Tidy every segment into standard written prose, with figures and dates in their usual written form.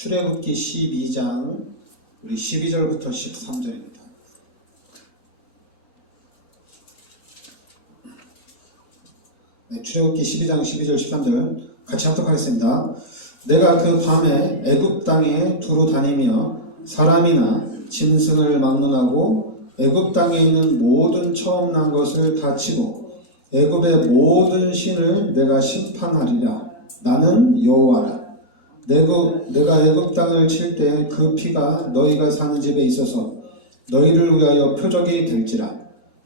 출애굽기 12장 우리 12절부터 13절입니다. 네, 출애굽기 12장 12절 13절 같이 합독하겠습니다. 내가 그 밤에 애굽 땅에 두루 다니며 사람이나 짐승을 막론하고 애굽 땅에 있는 모든 처음 난 것을 다 치고 애굽의 모든 신을 내가 심판하리라. 나는 여호와라. 내가 애굽 땅을 칠 때 그 피가 너희가 사는 집에 있어서 너희를 위하여 표적이 될지라.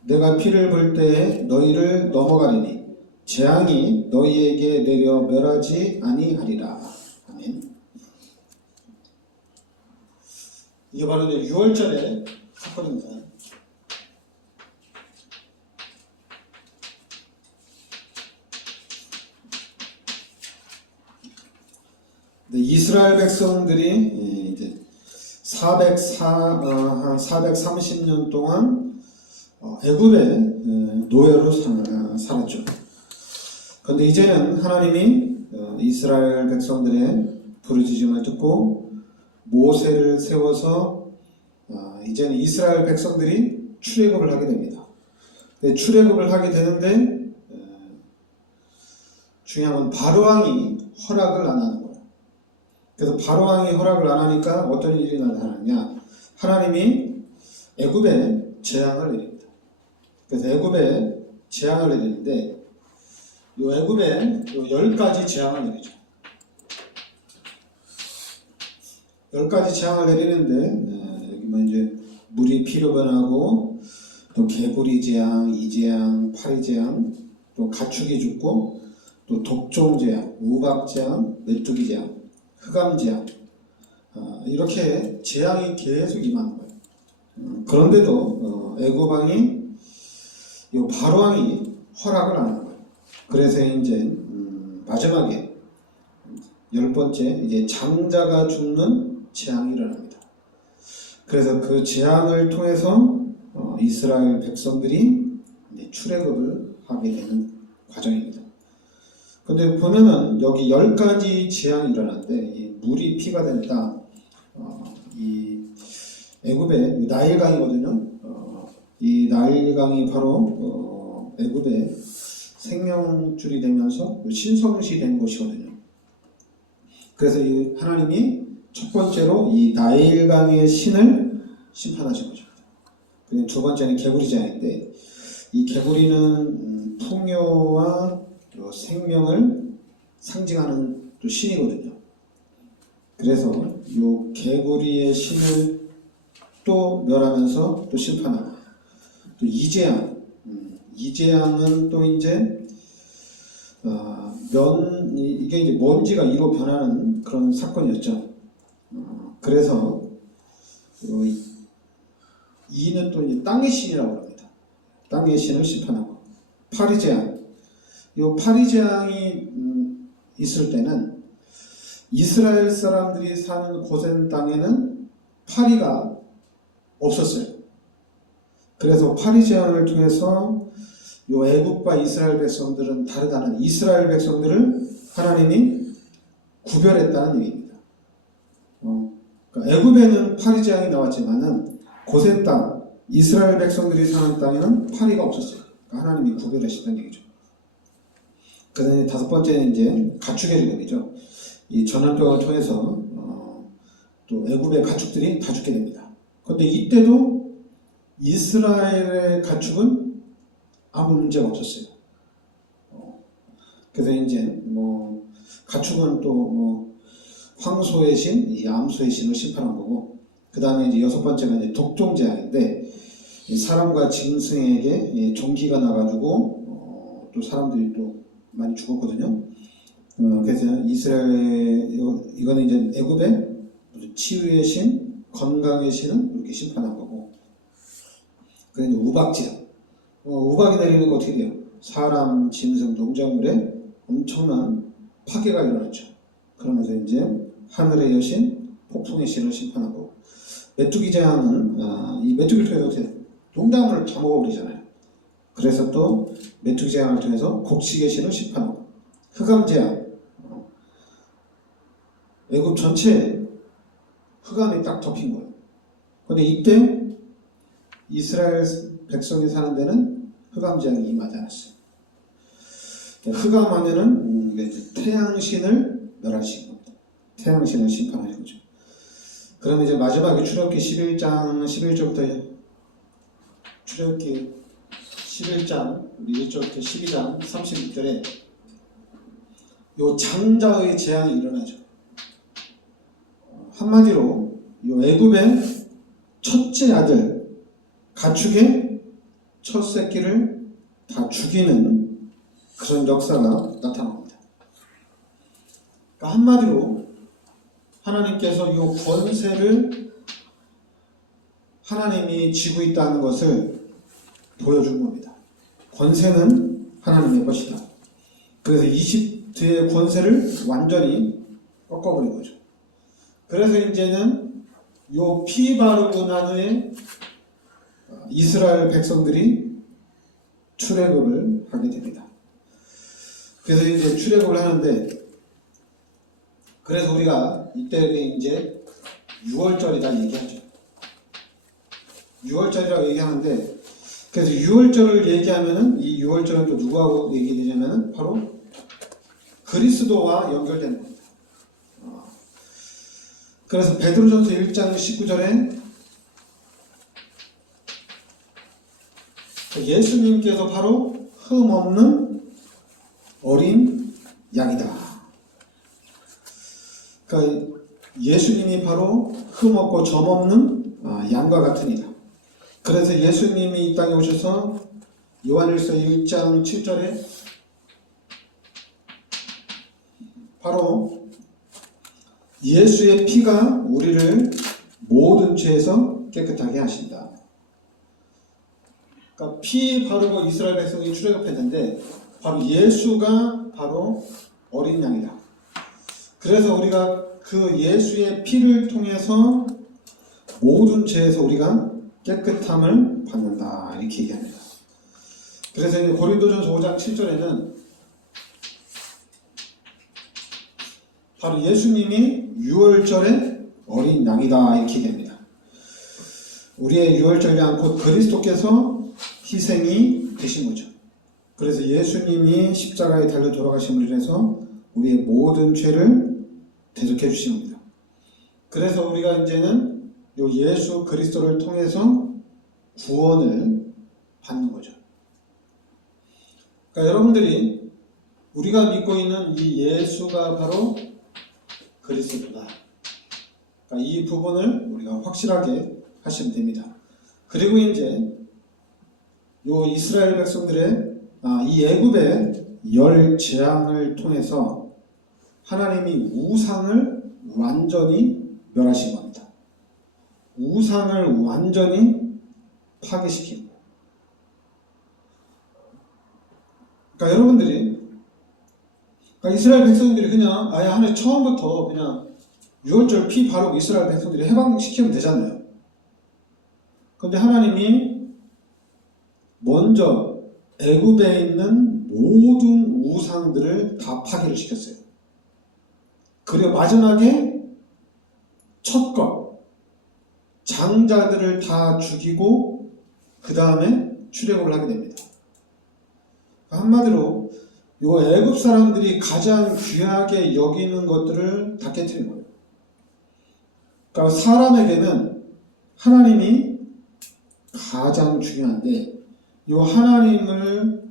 내가 피를 불 때에 너희를 넘어가리니 재앙이 너희에게 내려 멸하지 아니하리라. 아멘. 이게 바로 6월절의 사건입니다. 이스라엘 백성들이 이제 430년 동안 애굽의 노예로 살았죠. 그런데 이제는 하나님이 이스라엘 백성들의 부르짖음을 듣고 모세를 세워서 이제는 이스라엘 백성들이 출애굽을 하게 됩니다. 출애굽을 하게 되는데 중요한 건 바로왕이 허락을 안 하는 거예요. 그래서 바로왕이 허락을 안 하니까 어떤 일이 나타나냐? 하나님이 애굽에 재앙을 내립니다. 그래서 애굽에 재앙을 내리는데 이 애굽에 10가지 재앙을 내리죠. 10가지 재앙을 내리는데 여기 이제 물이 피로 변하고 또 개구리 재앙, 이재앙, 파리 재앙, 또 가축이 죽고 또 독종 재앙, 우박 재앙, 메뚜기 재앙, 흑암 재앙, 이렇게 재앙이 계속 임하는 거예요. 그런데도 애굽 왕이 바로 왕이 허락을 안 하는 거예요. 그래서 이제 마지막에 10번째 이제 장자가 죽는 재앙이 일어납니다. 그래서 그 재앙을 통해서 이스라엘 백성들이 이제 출애굽을 하게 되는 과정입니다. 근데 보면은 여기 10가지 재앙이 일어났는데 이 물이 피가 된다. 이 애굽의 나일강이거든요. 이 나일강이 바로 애굽의 생명줄이 되면서 신성시 된 곳이거든요. 그래서 이 하나님이 첫 번째로 이 나일강의 신을 심판하신 거죠. 그리고 두 번째는 개구리 재앙인데 이 개구리는 풍요와 생명을 상징하는 또 신이거든요. 그래서 이 개구리의 신을 또 멸하면서 또 심판하고 또 이재앙, 이재앙은 또 이제 이게 이제 먼지가 이로 변하는 그런 사건이었죠. 그래서 이는 또 이제 땅의 신이라고 합니다. 땅의 신을 심판하고 파리재앙. 이 파리재앙이 있을 때는 이스라엘 사람들이 사는 고센 땅에는 파리가 없었어요. 그래서 파리재앙을 통해서 이 애굽과 이스라엘 백성들은 다르다는 이스라엘 백성들을 하나님이 구별했다는 얘기입니다. 그러니까 애굽에는 파리재앙이 나왔지만은 고센 땅, 이스라엘 백성들이 사는 땅에는 파리가 없었어요. 그러니까 하나님이 구별하셨다는 얘기죠. 그 다음에 다섯 번째는 이제 가축의 죽음이죠. 이 전염병을 통해서 또 애굽의 가축들이 다 죽게 됩니다. 그런데 이때도 이스라엘의 가축은 아무 문제가 없었어요. 그래서 이제 가축은 또 황소의 신, 이 암소의 신을 심판한 거고, 그 다음에 이제 여섯 번째가 이제 독종 재앙인데 사람과 짐승에게 종기가 나가지고 또 사람들이 또 많이 죽었거든요. 그래서 이스라엘 이거는 이제 애굽의 치유의 신, 건강의 신은 이렇게 심판한 거고. 그런데 우박재앙, 우박이 내리는 거 어떻게 돼요? 사람, 짐승, 농작물에 엄청난 파괴가 일어났죠. 그러면서 이제 하늘의 여신, 폭풍의 신을 심판하고, 메뚜기 재앙은 이 메뚜기를 통해서 농작물을 다 먹어버리잖아요. 그래서 또 메뚜기 재앙을 통해서 곡식의 신을 심판하고, 흑암 재앙, 애굽 전체에 흑암이 딱 덮인 거예요. 근데 이때 이스라엘 백성이 사는 데는 흑암 재앙이 임하지 않았어요. 흑암 안에는 태양신을 멸하신 겁니다. 태양신을 심판하신 거죠. 그러면 이제 마지막에 출애굽기 11장 11절부터 출애굽기 11장 1절부터 12장 36절에 요 장자의 재앙이 일어나죠. 한마디로 요 애굽의 첫째 아들 가축의 첫 새끼를 다 죽이는 그런 역사가 나타납니다. 그러니까 한마디로 하나님께서 요 권세를 하나님이 쥐고 있다는 것을 보여준 겁니다. 권세는 하나님의 것이다. 그래서 이집트의 권세를 완전히 꺾어버린 거죠. 그래서 이제는 요 피 바르고 난 후에 이스라엘 백성들이 출애굽을 하게 됩니다. 그래서 이제 출애굽을 하는데, 그래서 우리가 이때 이제 6월절이다 얘기하죠. 6월절이라고 얘기하는데, 그래서 6월절을 얘기하면은 이 6월절은 또 누구하고 얘기되냐면은 바로 그리스도와 연결되는 겁니다. 그래서 베드로전서 1장 19절에 예수님께서 바로 흠 없는 어린 양이다. 그러니까 예수님이 바로 흠 없고 점 없는 양과 같으니라. 그래서 예수님이 이 땅에 오셔서 요한일서 1장 7절에 바로 예수의 피가 우리를 모든 죄에서 깨끗하게 하신다. 그러니까 피 바르고 이스라엘 백성이 출애굽했는데 바로 예수가 바로 어린 양이다. 그래서 우리가 그 예수의 피를 통해서 모든 죄에서 우리가 깨끗함을 받는다. 이렇게 얘기합니다. 그래서 이제 고린도전서 5장 7절에는 바로 예수님이 유월절의 어린 양이다. 이렇게 얘기합니다. 우리의 유월절 양 곧 그리스도께서 희생이 되신 거죠. 그래서 예수님이 십자가에 달려 돌아가심을 인해서 우리의 모든 죄를 대속해 주신 겁니다. 그래서 우리가 이제는 요 예수 그리스도를 통해서 구원을 받는 거죠. 그러니까 여러분들이 우리가 믿고 있는 이 예수가 바로 그리스도다. 그러니까 이 부분을 우리가 확실하게 하시면 됩니다. 그리고 이제 요 이스라엘 백성들의 이 애굽의 열 재앙을 통해서 하나님이 우상을 완전히 멸하신 겁니다. 우상을 완전히 파괴시키고. 그러니까 여러분들이 그러니까 이스라엘 백성들이 그냥 아예 하늘 처음부터 그냥 6월절 피 바르고 이스라엘 백성들이 해방시키면 되잖아요. 그런데 하나님이 먼저 애굽에 있는 모든 우상들을 다 파괴를 시켰어요. 그리고 마지막에 첫 것, 장자들을 다 죽이고 그 다음에 출애굽을 하게 됩니다. 한마디로 요 애굽 사람들이 가장 귀하게 여기는 것들을 다 깨트린 거예요. 그러니까 사람에게는 하나님이 가장 중요한데 요 하나님을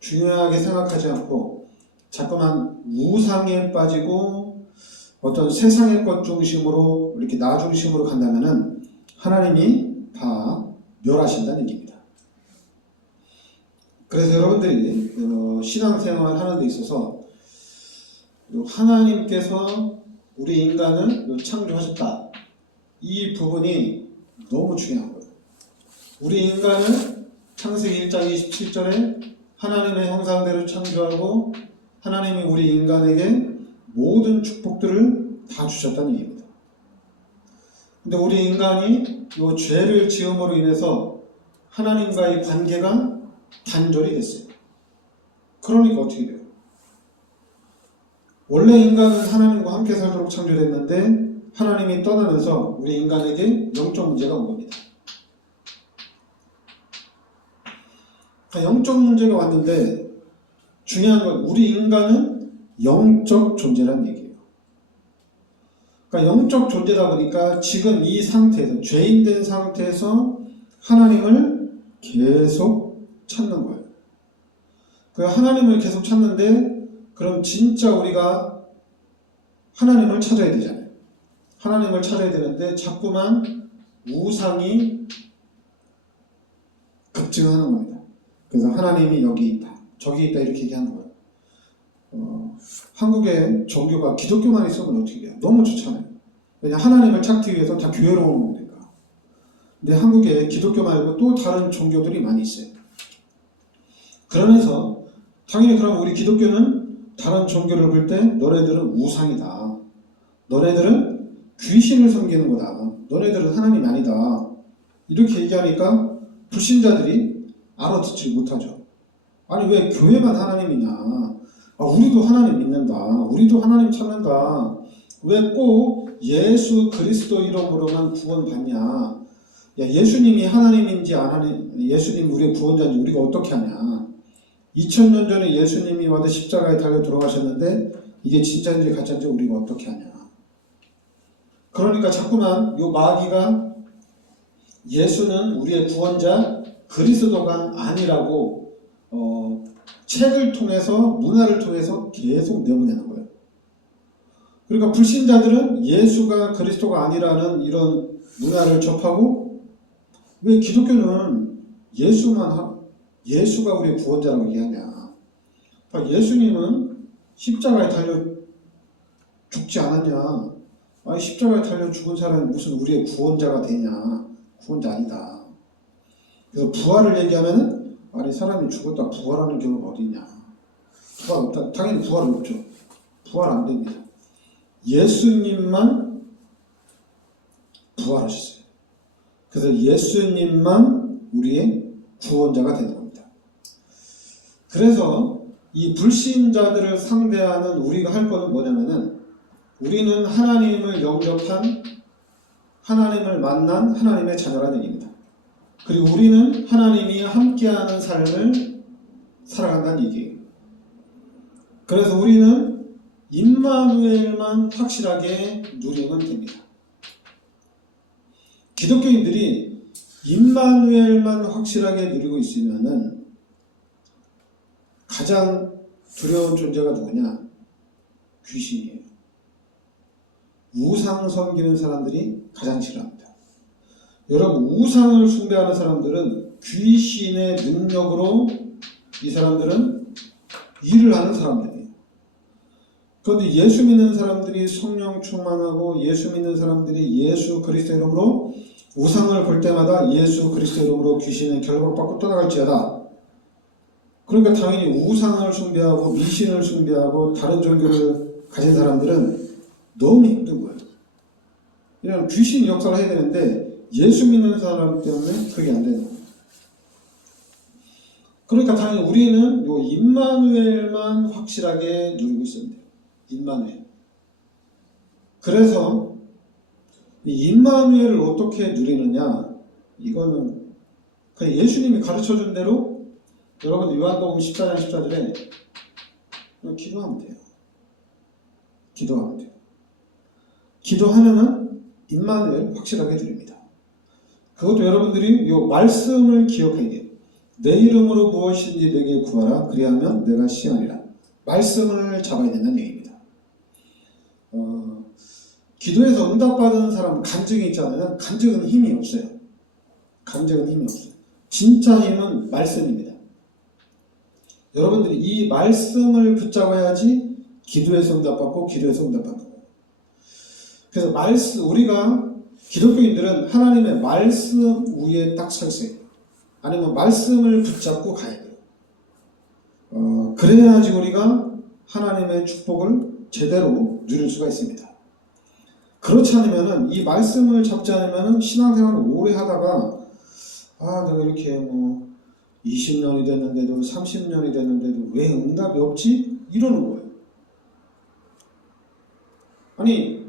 중요하게 생각하지 않고 자꾸만 우상에 빠지고 어떤 세상의 것 중심으로 이렇게 나 중심으로 간다면은 하나님이 다 멸하신다는 얘기입니다. 그래서 여러분들이 신앙생활 하는 데 있어서 하나님께서 우리 인간을 창조하셨다. 이 부분이 너무 중요한 거예요. 우리 인간을 창세기 1장 27절에 하나님의 형상대로 창조하고 하나님이 우리 인간에게 모든 축복들을 다 주셨다는 얘기입니다. 근데 우리 인간이 이 죄를 지음으로 인해서 하나님과의 관계가 단절이 됐어요. 그러니까 어떻게 돼요? 원래 인간은 하나님과 함께 살도록 창조됐는데 하나님이 떠나면서 우리 인간에게 영적 문제가 온 겁니다. 영적 문제가 왔는데 중요한 건 우리 인간은 영적 존재란 얘기예요. 그러니까 영적 존재다 보니까 지금 이 상태에서 죄인된 상태에서 하나님을 계속 찾는 거예요. 그 하나님을 계속 찾는데 그럼 진짜 우리가 하나님을 찾아야 되잖아요. 하나님을 찾아야 되는데 자꾸만 우상이 급증하는 겁니다. 그래서 하나님이 여기 있다, 저기 있다 이렇게 얘기하는 거예요. 한국의 종교가 기독교만 있으면 어떻게 해요? 너무 좋잖아요. 왜냐 하나님을 찾기 위해서 다 교회로 오는 거니까. 근데 한국에 기독교 말고 또 다른 종교들이 많이 있어요. 그러면서 당연히 그럼 우리 기독교는 다른 종교를 볼 때 너네들은 우상이다, 너네들은 귀신을 섬기는 거다, 너네들은 하나님이 아니다 이렇게 얘기하니까 불신자들이 알아듣지 못하죠. 아니 왜 교회만 하나님이냐, 우리도 하나님 믿는다, 우리도 하나님 찾는다, 왜 꼭 예수 그리스도 이름으로만 구원받냐, 야 예수님이 하나님인지 안 하는, 예수님 우리의 구원자인지 우리가 어떻게 하냐, 2000년 전에 예수님이 와서 십자가에 달려 돌아가셨는데 이게 진짜인지 가짜인지 우리가 어떻게 하냐. 그러니까 자꾸만 요 마귀가 예수는 우리의 구원자 그리스도가 아니라고 책을 통해서 문화를 통해서 계속 내보내는 거예요. 그러니까 불신자들은 예수가 그리스도가 아니라는 이런 문화를 접하고 왜 기독교는 예수가 우리의 구원자라고 얘기하냐. 예수님은 십자가에 달려 죽지 않았냐. 아니 십자가에 달려 죽은 사람이 무슨 우리의 구원자가 되냐. 구원자 아니다. 그래서 부활을 얘기하면은 아니 사람이 죽었다 부활하는 경우가 어디냐. 부활 없다. 당연히 부활은 없죠. 부활 안 됩니다. 예수님만 부활하셨어요. 그래서 예수님만 우리의 구원자가 되는 겁니다. 그래서 이 불신자들을 상대하는 우리가 할 거는 뭐냐면은 우리는 하나님을 영접한, 하나님을 만난 하나님의 자녀라는 얘기입니다. 그리고 우리는 하나님이 함께하는 삶을 살아간다는 얘기예요. 그래서 우리는 임마누엘만 확실하게 누리면 됩니다. 기독교인들이 임마누엘만 확실하게 누리고 있으면은 가장 두려운 존재가 누구냐? 귀신이에요. 우상 섬기는 사람들이 가장 싫어합니다. 여러분 우상을 숭배하는 사람들은 귀신의 능력으로 이 사람들은 일을 하는 사람들이에요. 그런데 예수 믿는 사람들이 성령 충만하고 예수 믿는 사람들이 예수 그리스도 이름으로 우상을 볼 때마다 예수 그리스도 이름으로 귀신의 결박을 받고 떠나갈지어다. 그러니까 당연히 우상을 숭배하고 미신을 숭배하고 다른 종교를 가진 사람들은 너무 힘든 거예요. 그냥 귀신 역사를 해야 되는데 예수 믿는 사람 때문에 그게 안 되는 거예요. 그러니까 당연히 우리는 요 임마누엘만 확실하게 누리고 있습니다. 임마누엘. 그래서 이 임마누엘을 어떻게 누리느냐, 이거는 그냥 예수님이 가르쳐준 대로 여러분 요한복음 14장 14절에 기도하면 돼요. 기도하면 돼요. 기도하면은 임마누엘 확실하게 드립니다. 그것도 여러분들이 요 말씀을 기억해야 돼요. 내 이름으로 무엇인지 내게 구하라. 그리하면 내가 시하리라. 말씀을 잡아야 된다는 얘기입니다. 기도에서 응답받은 사람 간증이 있잖아요. 간증은 힘이 없어요. 간증은 힘이 없어요. 진짜 힘은 말씀입니다. 여러분들이 이 말씀을 붙잡아야지 기도에서 응답받고 기도에서 응답받는 거예요. 그래서 우리가 기독교인들은 하나님의 말씀 위에 딱 서 있어요. 아니면 말씀을 붙잡고 가야 돼요. 그래야지 우리가 하나님의 축복을 제대로 누릴 수가 있습니다. 그렇지 않으면은 이 말씀을 잡지 않으면은 신앙생활을 오래 하다가 내가 이렇게 20년이 됐는데도 30년이 됐는데도 왜 응답이 없지? 이러는 거예요. 아니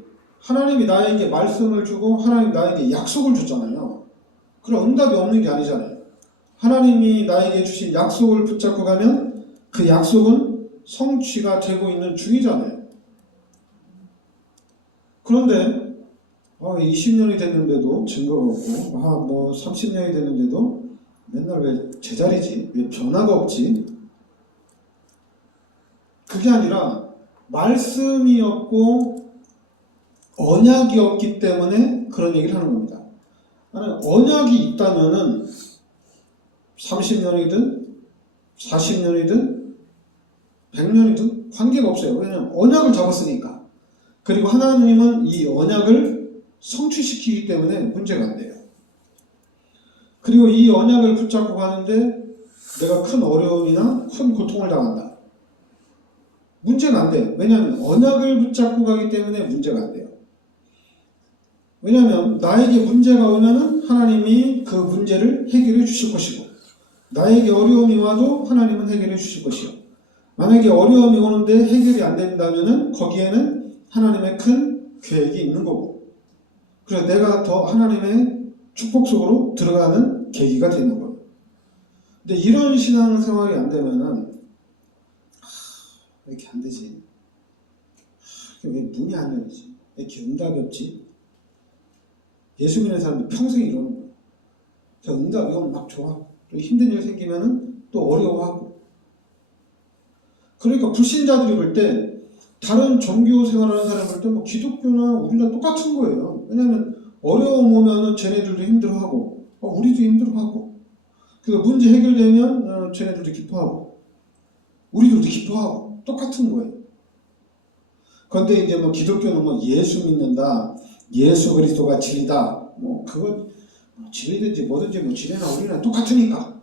하나님이 나에게 말씀을 주고 하나님이 나에게 약속을 줬잖아요. 그럼 응답이 없는 게 아니잖아요. 하나님이 나에게 주신 약속을 붙잡고 가면 그 약속은 성취가 되고 있는 중이잖아요. 그런데 20년이 됐는데도 증거가 없고 뭐 30년이 됐는데도 맨날 왜 제자리지? 왜 변화가 없지? 그게 아니라 말씀이 없고 언약이 없기 때문에 그런 얘기를 하는 겁니다. 언약이 있다면은 30년이든 40년이든 100년이든 관계가 없어요. 왜냐하면 언약을 잡았으니까. 그리고 하나님은 이 언약을 성취시키기 때문에 문제가 안 돼요. 그리고 이 언약을 붙잡고 가는데 내가 큰 어려움이나 큰 고통을 당한다. 문제가 안 돼요. 왜냐하면 언약을 붙잡고 가기 때문에 문제가 안 돼요. 왜냐하면 나에게 문제가 오면은 하나님이 그 문제를 해결해 주실 것이고, 나에게 어려움이 와도 하나님은 해결해 주실 것이요. 만약에 어려움이 오는데 해결이 안 된다면은 거기에는 하나님의 큰 계획이 있는 거고, 그래서 내가 더 하나님의 축복 속으로 들어가는 계기가 되는 거예요. 근데 이런 신앙생활이 안 되면은 왜 이렇게 안 되지? 왜 문이 안 열리지? 왜 이렇게 응답이 없지? 예수 믿는 사람들 평생 이러는 거예요. 응답이 오면 막 좋아. 또 힘든 일 생기면은 또 어려워하고. 그러니까 불신자들이 볼 때 다른 종교 생활하는 사람 볼 때 뭐 기독교나 우리나 똑같은 거예요. 왜냐하면 어려움 오면은 쟤네들도 힘들어하고 우리도 힘들어하고, 그래서 문제 해결되면 쟤네들도 기뻐하고 우리들도 기뻐하고 똑같은 거예요. 그런데 이제 뭐 기독교는 뭐 예수 믿는다, 예수 그리스도가 진리다, 뭐 그건 진리든지 뭐든지 뭐 진리나 우리나 똑같으니까.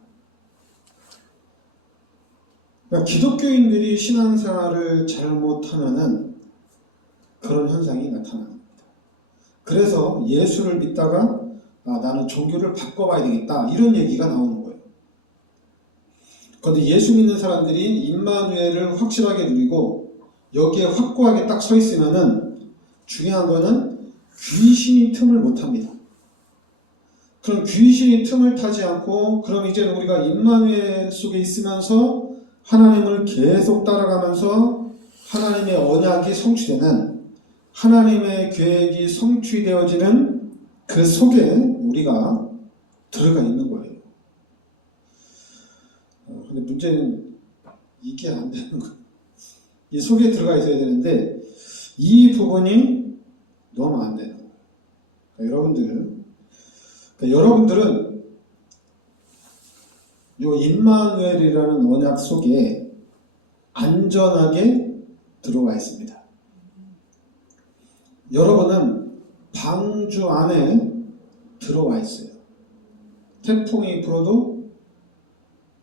그러니까 기독교인들이 신앙생활을 잘못하면은 그런 현상이 나타납니다. 그래서 예수를 믿다가 나는 종교를 바꿔봐야 되겠다 이런 얘기가 나오는 거예요. 그런데 예수 믿는 사람들이 임마누엘을 확실하게 누리고 여기에 확고하게 딱 서 있으면은 중요한 거는 귀신이 틈을 못 합니다. 그럼 귀신이 틈을 타지 않고, 그럼 이제 우리가 임마누엘 속에 있으면서 하나님을 계속 따라가면서 하나님의 언약이 성취되는, 하나님의 계획이 성취되어지는 그 속에 우리가 들어가 있는 거예요. 근데 문제는 이게 안 되는 거예요. 이 속에 들어가 있어야 되는데 이 부분이 너무 안 되는 거예요. 그러니까 여러분들은 이 임마누엘이라는 언약 속에 안전하게 들어와 있습니다. 여러분은 방주 안에 들어와 있어요. 태풍이 불어도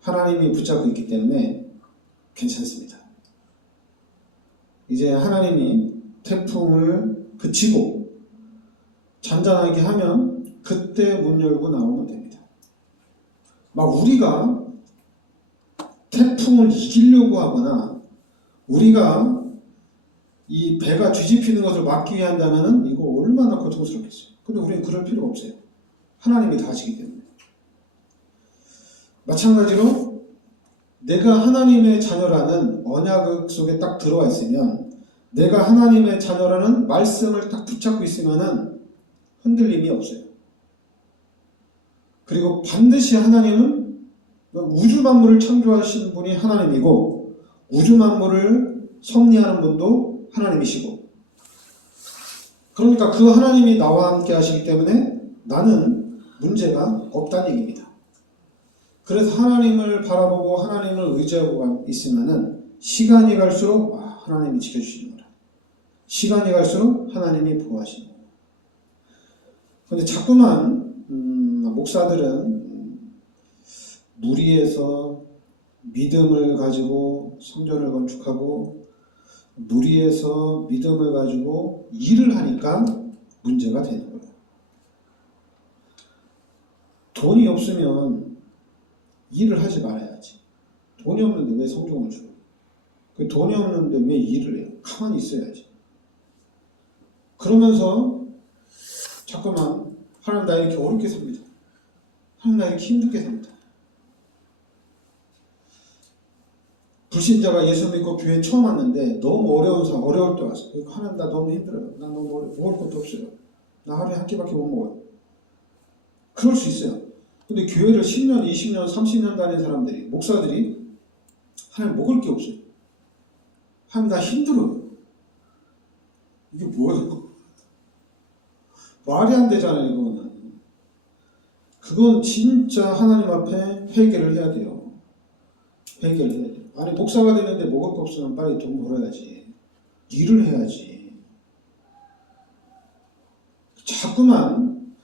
하나님이 붙잡고 있기 때문에 괜찮습니다. 이제 하나님이 태풍을 그치고 잔잔하게 하면 그때 문 열고 나오면 됩니다. 막 우리가 태풍을 이기려고 하거나 우리가 이 배가 뒤집히는 것을 막기 위해 한다면 이거 얼마나 고통스럽겠어요. 근데 우리는 그럴 필요가 없어요. 하나님이 다 하시기 때문에. 마찬가지로 내가 하나님의 자녀라는 언약 속에 딱 들어와 있으면, 내가 하나님의 자녀라는 말씀을 딱 붙잡고 있으면 흔들림이 없어요. 그리고 반드시 하나님은 우주 만물을 창조하신 분이 하나님이고 우주 만물을 섭리하는 분도 하나님이시고, 그러니까 그 하나님이 나와 함께 하시기 때문에 나는 문제가 없다는 얘기입니다. 그래서 하나님을 바라보고 하나님을 의지하고 있으면은 시간이 갈수록 하나님이 지켜주시는구나, 시간이 갈수록 하나님이 보호하시는 거예요. 그런데 자꾸만 목사들은 무리해서 믿음을 가지고 성전을 건축하고 무리해서 믿음을 가지고 일을 하니까 문제가 되는 거예요. 돈이 없으면 일을 하지 말아야지. 돈이 없는데 왜 성경을 줘? 돈이 없는데 왜 일을 해요? 가만히 있어야지. 그러면서 자꾸만 하나님 나 이렇게 어렵게 삽니다. 하나님 나 이렇게 힘들게 삽니다. 불신자가 예수 믿고 교회 처음 왔는데 너무 어려울 때 왔어요. 하나님 나 너무 힘들어요. 나 너무 어려워. 먹을 것도 없어요. 나 하루에 한 끼밖에 못 먹어요. 그럴 수 있어요. 근데 교회를 10년, 20년, 30년 다닌 사람들이, 목사들이 하나님 먹을 게 없어요. 하나님 나 힘들어요. 이게 뭐예요? 말이 안 되잖아요, 이거는. 그건 진짜 하나님 앞에 회개를 해야 돼요. 회개를 해야 돼요. 아니, 목사가 되는데 먹을 거 없으면 빨리 돈 벌어야지. 일을 해야지. 자꾸만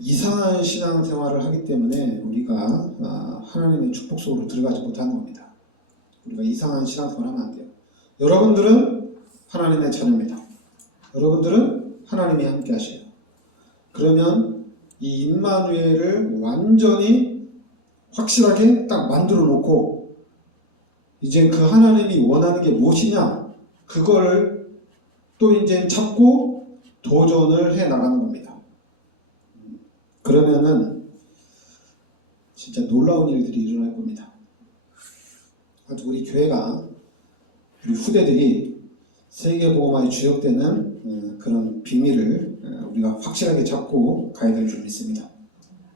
이상한 신앙생활을 하기 때문에 우리가 하나님의 축복 속으로 들어가지 못하는 겁니다. 우리가 이상한 신앙생활을 하면 안 돼요. 여러분들은 하나님의 자녀입니다. 여러분들은 하나님이 함께 하셔요. 그러면 이 임마누엘을 완전히 확실하게 딱 만들어 놓고 이제 그 하나님이 원하는 게 무엇이냐 그걸 또 이제 찾고 도전을 해 나가는 겁니다. 그러면은 진짜 놀라운 일들이 일어날 겁니다. 아주 우리 교회가 우리 후대들이 세계복음화에 주역되는 그런 비밀을 우리가 확실하게 잡고 가야 될 줄 믿습니다.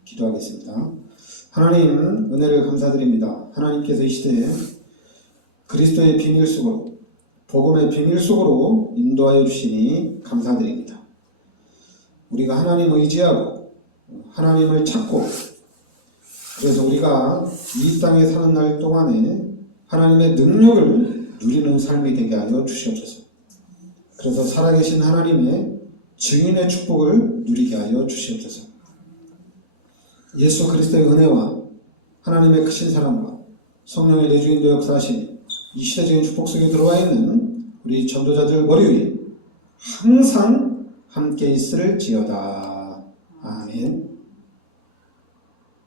기도하겠습니다. 하나님 은혜를 감사드립니다. 하나님께서 이 시대에 그리스도의 비밀 속으로 복음의 비밀 속으로 인도하여 주시니 감사드립니다. 우리가 하나님을 의지하고 하나님을 찾고 그래서 우리가 이 땅에 사는 날 동안에 하나님의 능력을 누리는 삶이 되게 하여 주시옵소서. 그래서 살아계신 하나님의 증인의 축복을 누리게 하여 주시옵소서. 예수 그리스도의 은혜와 하나님의 크신 사랑과 성령의 내주인도 역사하시니 이 시대적인 축복 속에 들어와 있는 우리 전도자들 머리 위에 항상 함께 있을지어다. 아멘.